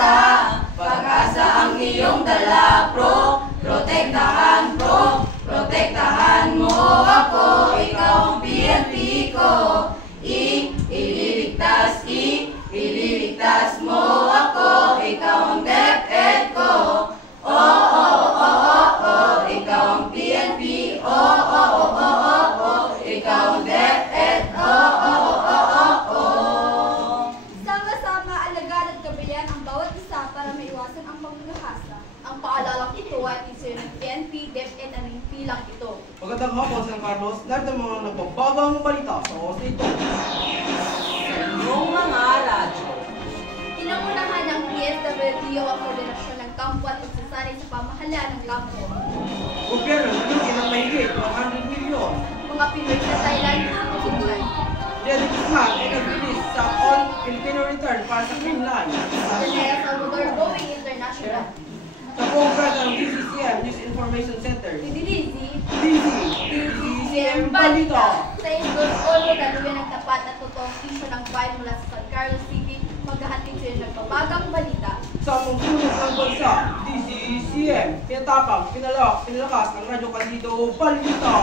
ka, pag-asa ang iyong dala, protektahan mo ako, ikaw ang PNP ko. Ililigtas mo ako, ikaw ang DepEd ko. Ikaw ang PNP, ikaw ang DepEd, Sama-sama alagaan at gabayan ang bawat isa para maiwasan ang pagkakasa. Ang paalalang ito ay isyo ng PNP, DepEd at ng pilang ito. Magandang hapon, San Carlos. Lahat ng mga nagbabagang balita sa oras ito. Yung mga radyo. Pinangunahan ng PSWDO ang koordinasyon ng kampo at pagsasanay sa pamahalaan ng kampo. Gobyerno nalugi ng mahigit 100 milyon. Mga Pinoy sa Thailand, Pilipinas. Jelly Guzman ay nag-release sa All Filipino Return para sa Greenland. General Salvador Boeing International. Sa program ng DCCM News Information Center. DCCM Balita. Sa Indon, Olo, daluyan ng tapat at totoong isyo ng bayan mula sa San Carlos City, maghahatid sila ng nagbabagang balita. Sa pangtunog ng bansa, DCCM, pinatapang, pinalakas ang Radyo Kandido Balita.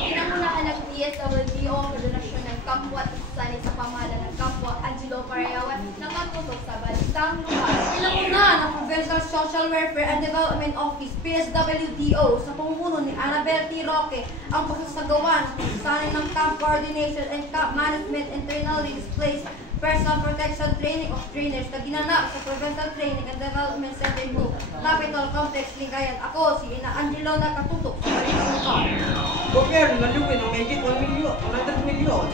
Pinangunahan ng DSWDO ang koordinasyon ng kampo at pagsasanay sa pamahalaan ng kampo, Angelo Parayawan, nakatutok sa balitang lugar. Pinangunahan ng Provincial Social Welfare and Development Office, PSWDO, sa pamumuno ni Annabel T. Roque, ang pagsasagawa ng pagsasanay ng camp coordination and camp management internally displaced personal protection training of trainers na ginanap sa Provincial Training and Development Center 2, Capital Complex, Lingayen. Ako, si Ina Angelo, nakatutok sa balitang lugar. Gobyerno nalugi ng mahigit 100 milyon.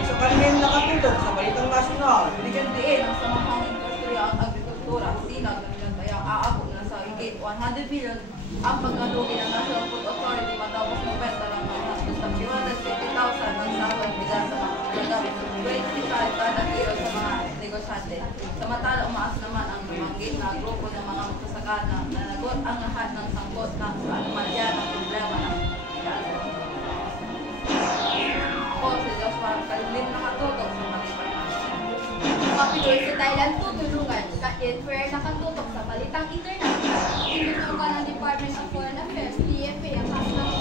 Sa kanilang nakatutok sa Balitang Nasyonal. Binigyan din ang Samahang Industriya at Agrikultura, sinag ng ilang kayang aabot na sa higit 100 billion ang pagkalugi ng National Food Authority matapos mabenta lang ng hastos ng 250,000 ng sahod bilang sa mga kagawin 25 kada kilo sa mga negosyante. Samantala, umaas naman ang lumanggit na grupo ng mga magsasaka na nanagot ang lahat ng sangkot na sa anomalya ng problema ng bigas. Ako si Joshua Kalim nakatutok sa Pag-Iparang. Mga Pinoy sa Thailand, tutulungan. Ka-Infer, nakatutok sa balitang international. Tinutukan ng Department of Foreign Affairs, DFA, ang kaso ng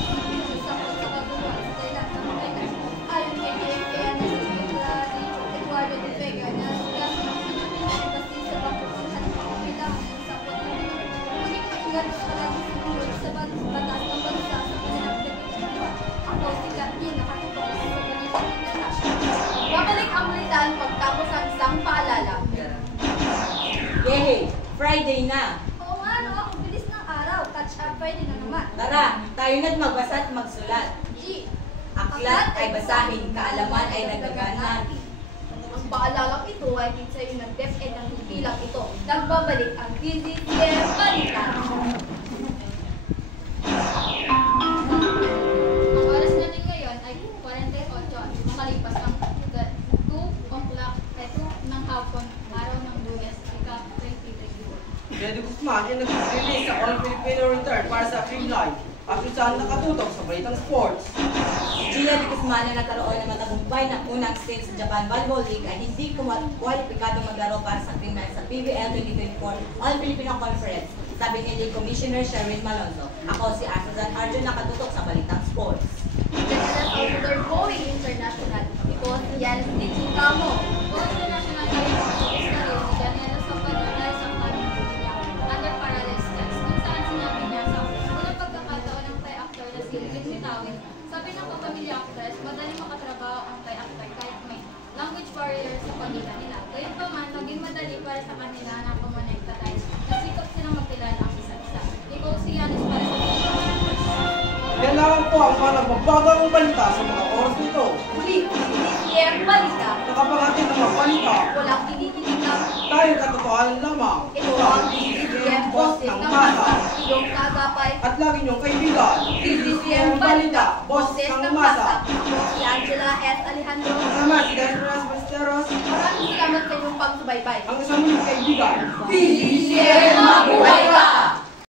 sakot sa kaguluhan sa Thailand sa Pilipinas. Ayon kay DFA, ang nasa Eduardo de Vega, na sulat ng Pilipinas sa pagpupuntan ng mga kailangan ng sakot ng ngunit kaingat sa palagi sinunod sa batas ng bansa sa kanilang pagpupuntan. Ako si Katin, nakatutok sa balitang international. Babalik ang balitaan pagtapos ang isang paalala. Yehey! Friday na! Oo nga, no? Ang bilis ng araw. Catch up Friday na naman. Tara, tayo na't magbasa at magsulat. G. Aklat ay basahin, kaalaman ay nagdagan natin. Ang paalalang ito ay kinsayo ng DepEd ng bilang ito. Nagbabalik ang DZTM Balita. Ang oras natin ngayon ay 48. Makalipas ang 2 o'clock ng hapon, araw ng Lunes, ika-2024. Jelly Guzman ay nag-release sa All Filipino Return para sa Greenland. At kung saan nakatutok sa Balitang Sports. Gia de Guzman na nagkaroon ng matagumpay na unang stage sa Japan Volleyball League ay hindi kwalipikado maglaro para sa Greenland sa PBL 2024 All Filipino Conference. Sabi ni League Commissioner Sherwin Malonzo. Ako si Asazan Arjun nakatutok sa Balitang Sports. General Salvador Boeing International. Ito si Yanis D. Chicamo. Boeing International College na rin si General Salvador na isang pamilya under parallel steps kung saan sinabi niya sa unang pagkakataon ng Thai actor na si Rin Mitawin. Sabi ng kapamilya actress, madaling makatrabaho ang Thai actor kahit may language barrier sa pagitan nila. Gayunpaman, naging madali para sa kanila na kumonekta dahil nasikap silang magkilala ang isa't isa. Ikaw si Yanis para sa Yan lang po ang mga nagbabagang balita sa mga oras nito. Muli, DZTM Balita. Nakapangatin ng mga balita. Walang kinikilig lang. Tayo katotohanan lamang. Ito ang DZTM Boss ng Masa. Iyong kagapay. At lagi niyong kaibigan. DZTM Balita. Boss ng Masa. Ako si Angela S. Alejandro. Ako naman si Desperas Besteros. Maraming salamat sa inyong pagsubaybay. Ang isang muling kaibigan. PG